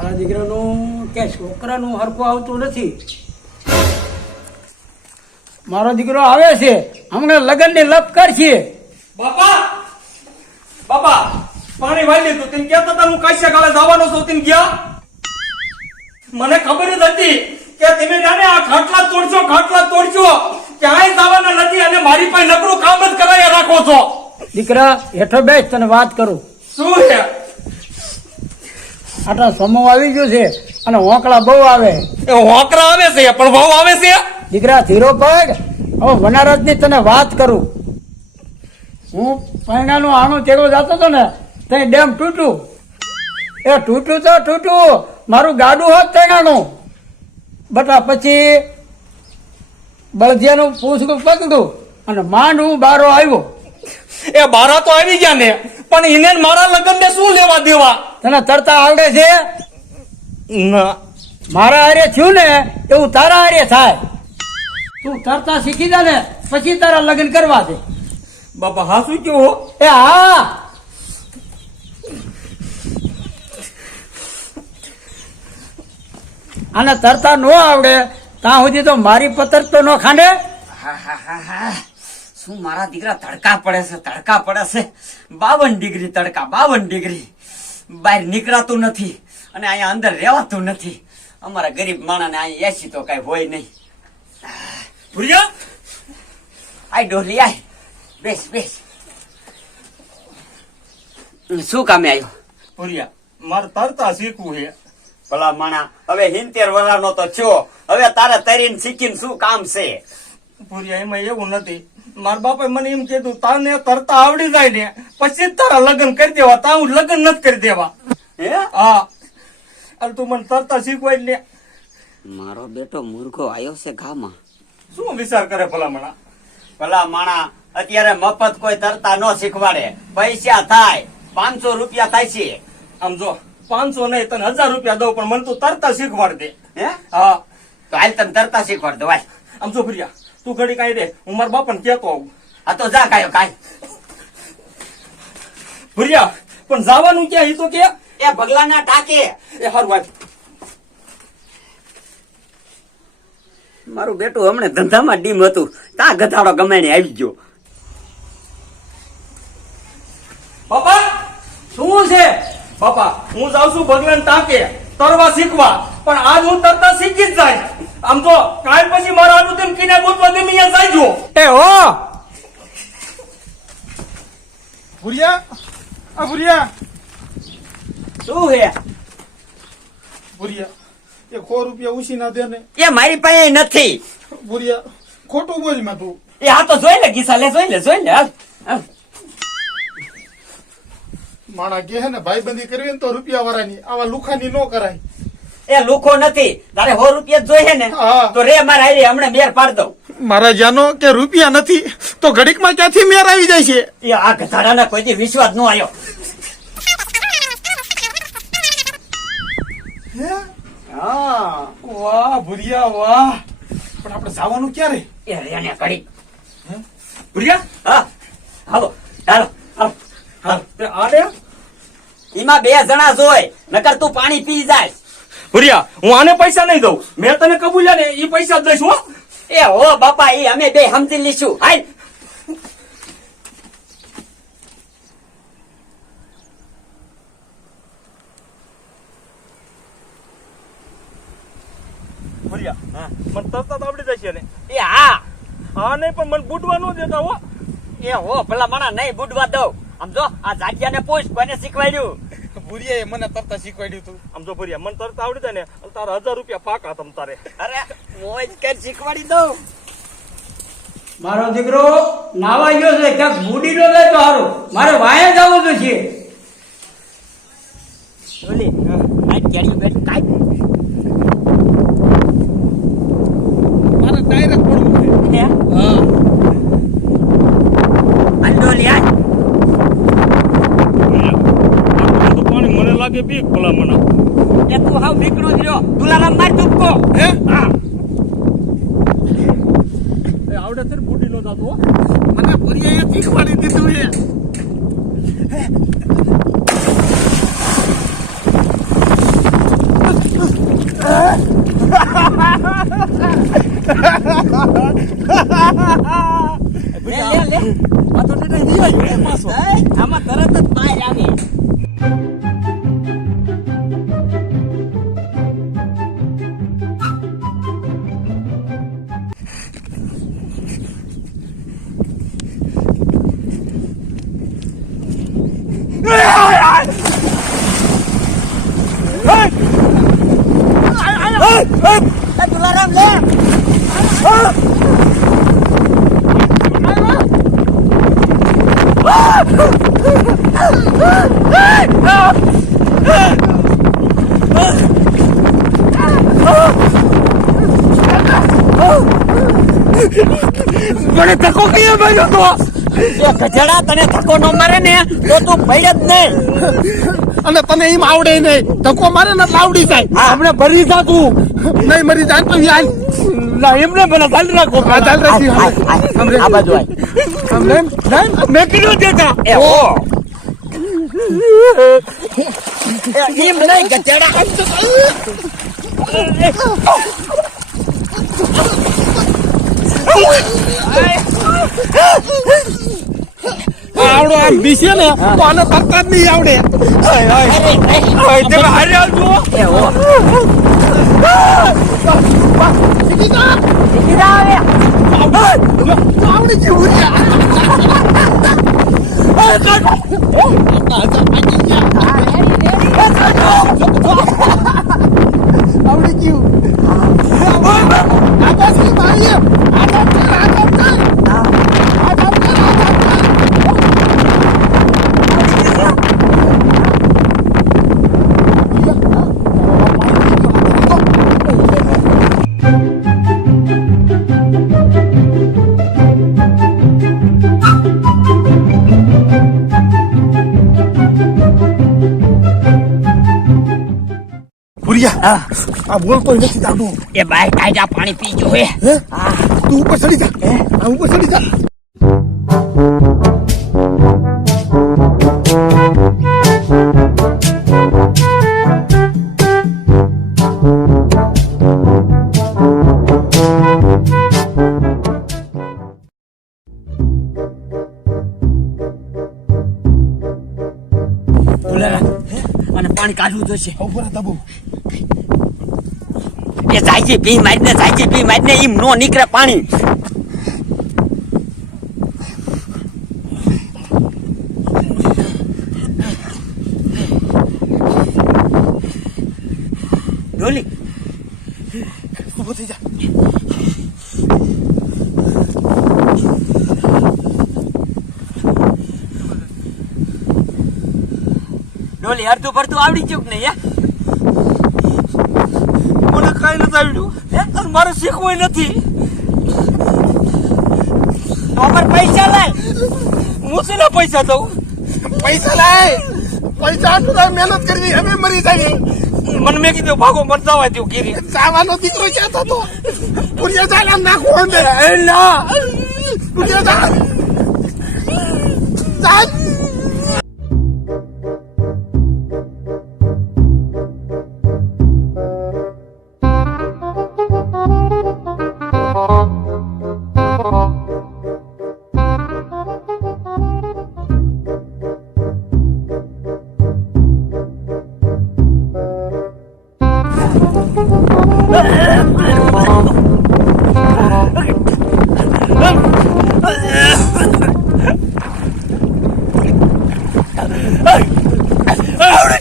મારા દીકરાનું કે છોકરાનું હરખું આવતું નથી. મારો દીકરો આવે છે હમણાં લગ્નની લપ કરશે. બાપા! બાપા! પાણી વાળી લીધું. તેમ કેતો હતા હું કાશ્યા કાલે જવાનો છું. તેમ ગયા. મને ખબર જ હતી કે તમે જાણે આ ખાટલા તોડશો ખાટલા તોડશો. ક્યાંય જવાના નથી અને મારી પાસે નકરું કામ જ કરાયા રાખો છો. દીકરા હેઠો બેસ તને વાત કરું. શું છે? આટલા સમૂહ આવી ગયો છે અને હોંકળા બહુ આવે. એ હોકરા આવે છે પણ ભાવ આવે છે? દીકરા ધીરો પડ હવે વનારજની તને વાત કરું. હું પૈણાનું આણું ચેડો જતો હતો ને ત્યાં ડેમ તૂટ્યું. એ તૂટ્યું તો તૂટ્યું. મારું ગાડું હોત પૈણાનું. બટા પછી બળદિયાનું પૂછડું પકડ્યું અને માંડ હું બારો આવ્યો. એ બારા તો આવી ગયા ને પણ એને મારા લગ્ન ને શું લેવા દેવા? તને તરતા આવડે છે? મારા હારે થયું ને એવું તારા હારે થાય. તું તરતા શીખી જા ને પછી તારા લગ્ન કરવા દે. બાપા હા શું કેવો એ હા. આને તરતા ન આવડે ત્યાં સુધી તો મારી પતર તો ન ખાંડે. શું મારા દીકરા તડકા પડે છે તડકા પડે છે? બાવન ડિગ્રી તડકા બાવન ડિગ્રી. બહાર નીકળાતું નથી અને અહીંયા અંદર રહેવાતું નથી. અમારા ગરીબ માણસને અહીંયા એસી તો કઈ હોય નહીં. ભૂલ્યો આય ડોલી આય. બેસ બેસ. શું કામે આવ્યો ભૂલ્યા મારે તરતા શીખવું છે. ભલા માણા હવે હિંતેર વરાનો તો છો. હવે તારે તરીને શીખીને શું કામ છે? ભૂરિયા એમાં એવું નથી. મારા બાપાએ મને એમ કીધું તાને તરતા આવડી જાય ને પછી તારા લગ્ન કરી દેવા. તા હું લગ્ન નથી કરી દેવા. હે? હા. અરે તું મને તરતા શીખવાય ને. મારો બેટો મૂર્ખો આવ્યો છે ગામમાં. શું વિચાર કરે ભલામણા? ભલા માણા અત્યારે મફત કોઈ તરતા ન શીખવાડે. પૈસા થાય. પાંચસો રૂપિયા થાય છે. આમ જો પાંચસો નહીં તને હજાર રૂપિયા દઉં પણ મને તું તરતા શીખવાડ દે. હે? હા. તો હાલ તને તરતા શીખવાડ દો આમ જો ભૂરિયા તું ઘડી કાઈ દે. હું મારા બાપાને આવું. આ તો જા કાયો કાય ભૂરિયા પણ જવાનું ક્યાં? એ તો કે એ ભગલાના ટાકે. એ હારું વાત મારું બેટું હમણે ધંધામાં ડીમ હતું. તા ગધાડો ગમે ને આવી ગયો. પપ્પા શું છે? પપ્પા હું જાઉં છું ભગવાન ટાંકે. તરવા શીખવા. પણ આજ હું તરતા શીખી જ જાય. આમ તો કાલ પછી મારા આનું તેમ કિને ગોતવા તેમ અહીંયા જાયજો એ હો! ભુરિયા? આ ભુરિયા? શું હે? ભુરિયા એ સો રૂપિયા ઉછી ના દે ને. એ મારી પાસે નથી. ભુરિયા ખોટું બોલમાં તું. એ હા તો જોઈ લે ગીસા લે જોઈ લે જોઈ લે. માણા કે હે ને ભાઈબંધી કરવી ને તો રૂપિયા વાળાની આવા લુખાની નો કરાય. એ લુખો નથી. તારે સો રૂપિયા જ જોઈએ ને હા. તો રે મારા આવી હમણાં મેર પાડ દઉં. મારા જાનો કે રૂપિયા નથી તો ઘડીકમાં ક્યાંથી મેર આવી જાય છે? એ આ ગધાડાના કોઈ દી વિશ્વાસ ન આવ્યો હા? વાહ ભુરિયા વાહ. પણ આપણે જવાનું ક્યારે? એ રે ને કડી ભુરિયા હા. હાલો ચાલો હાલો. હા એમાં બે જણા જોય નકર તું પાણી પી જાય. ભૂરિયા હું આને પૈસા નહીં દઉં. મેં તને કબૂલ્યા ને એ પૈસા દઈશ હો. એ હો બાપા એ અમે બે સમજી લઈશું. હાલ. મને તરતા તો આવડી જશે ને. એ હા. હા નહીં પણ મને બુડવા ન દેતા હો. એ હો ભલા માણા નહીં બુડવા દઉં. આમ જો આ જાગ્યાને પૂછ કોને શીખવાડ્યું? ભૂરિયા મને તરતા શીખવાડ્યું તું. આમ જો ભૂરિયા મને તરતા આવડી જાય ને અને તારા હજાર રૂપિયા પાકા તમ તારે. અરે મોજ કર શીખવાડી દઉં? મારો દીકરો નાવા ગયો છે ક્યાંક બુડી નો જાય તો સારું મારે વાયા જવું તો છે. ઓલી આ કેરી બેટ તે બીક ભલામણ એ તું હાવ નીકળો જ રહ્યો. દુલારામ માર દુપકો હે? એ આવડે તેર બુડી નો જાતો મને ભરીએ શીખવાડી દીધું એ લે લે લે. આ તો નહીં આવ્યું પાછો. આમાં તરત જ એ દુલારામ લે મને ધક્કો કઈ માર્યો તો? ગજડા તને ધક્કો ન મારે ને, તો તું ભય જ નહીં. અને તને એમ આવડે નહીં. ધક્કો મારે ને આવડી જાય. આપણે ભરી જાતું નહીં મરી જાય તો યાર. ના એમને ભલે ચાલ રાખો. આ ચાલ રાખી આય, આ બાજુ આય. આમ લેમ મેં કીધું દેતા એ ઓ એમ નહીં ગધેડા. આવડો આમ છે ને તો આને તરતા જ નહીં આવડે. તમે હારી આવજો. આવડે જેવું આ બોલ કોઈ નથી જાતું એ ભાઈ તાજા પાણી પીજો હે. હે? તું ઉપર ચડી જા. આ ઉપર ચડી જા. જોઈશે ઉપર દબો એ જાયજી પી મારીને જાયજી પી મારીને ઈમ નો નીકળે પાણી. ડોલી ઊભો થઈ જા ડોલી અડધું પડતું આવડી ગયું કે નહીં મને કઈ નથી આવડ્યું. મારે શીખવું નથી. પૈસા લાય. હું શું પૈસા દઉં? પૈસા લાય. પૈસા આટલું તારે મહેનત કરવી અમે મરી જાય મને મેં કીધું ભાગો મત જવા દઉં ગીરી ચાવાનો દીકરો ક્યાં થતો? પુરિયા ચાલ આમ નાખો અંદર. એ ના. પુરિયા ચાલ ચાલ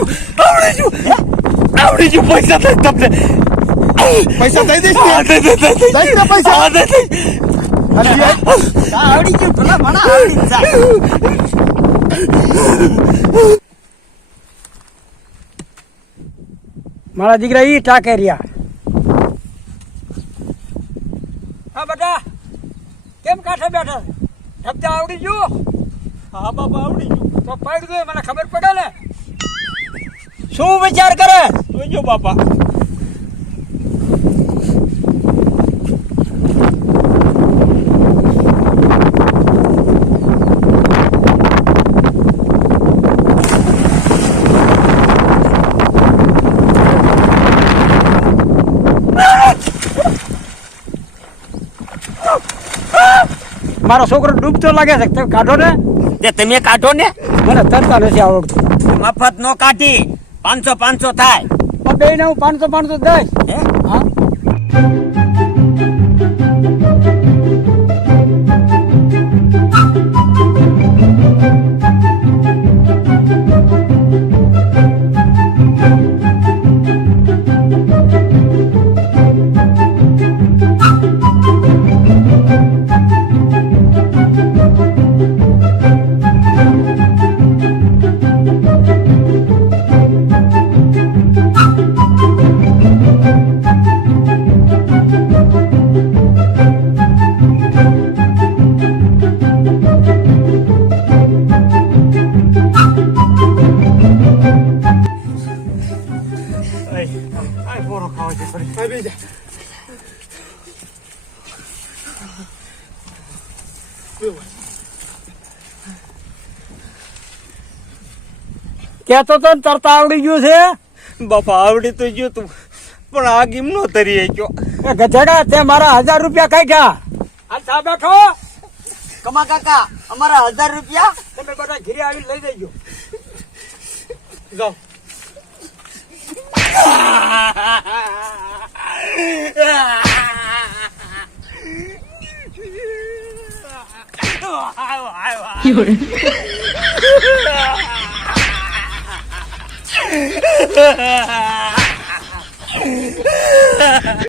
ગયું આવડી ગયું. આવડી ગયું પૈસા દઈ તમને. પૈસા દઈ દઈશ હા, દઈ દઈ દઈ દઈ દઈ દે પૈસા. હા, દઈ દઈ આવડી ગયું ભલા ભલા આવડી જાય મારા દીકરા ઈ ટાકે રહ્યા. હા બેટા કેમ કાંઠે બેઠા? ધબધા આવડી ગયું? હા બાપા આવડી ગયું. તો પાડી દો મને ખબર પડે ને. શું વિચાર કરે? જોજો બાપા. મારો છોકરો ડૂબતો લાગે છે. તમે કાઢો ને. તમે કાઢો ને. મને તરતા નથી આવડતું. મફત નો કાઢી. પાંચસો પાંચસો થાય. બે ને હું પાંચસો પાંચસો દઈશ. કેતો તો ને તરતા આવડી ગયું છે? બાપા આવડી તો ગયું તું પણ આ ગીમ નો તરી ગયો એ ગધેડા તે મારા હજાર રૂપિયા કાઢ્યા આ સા બેઠો. કમા કાકા અમારા હજાર રૂપિયા? તમે બધા ઘીરે આવીને લઈ જજો. જાઓ. 有人。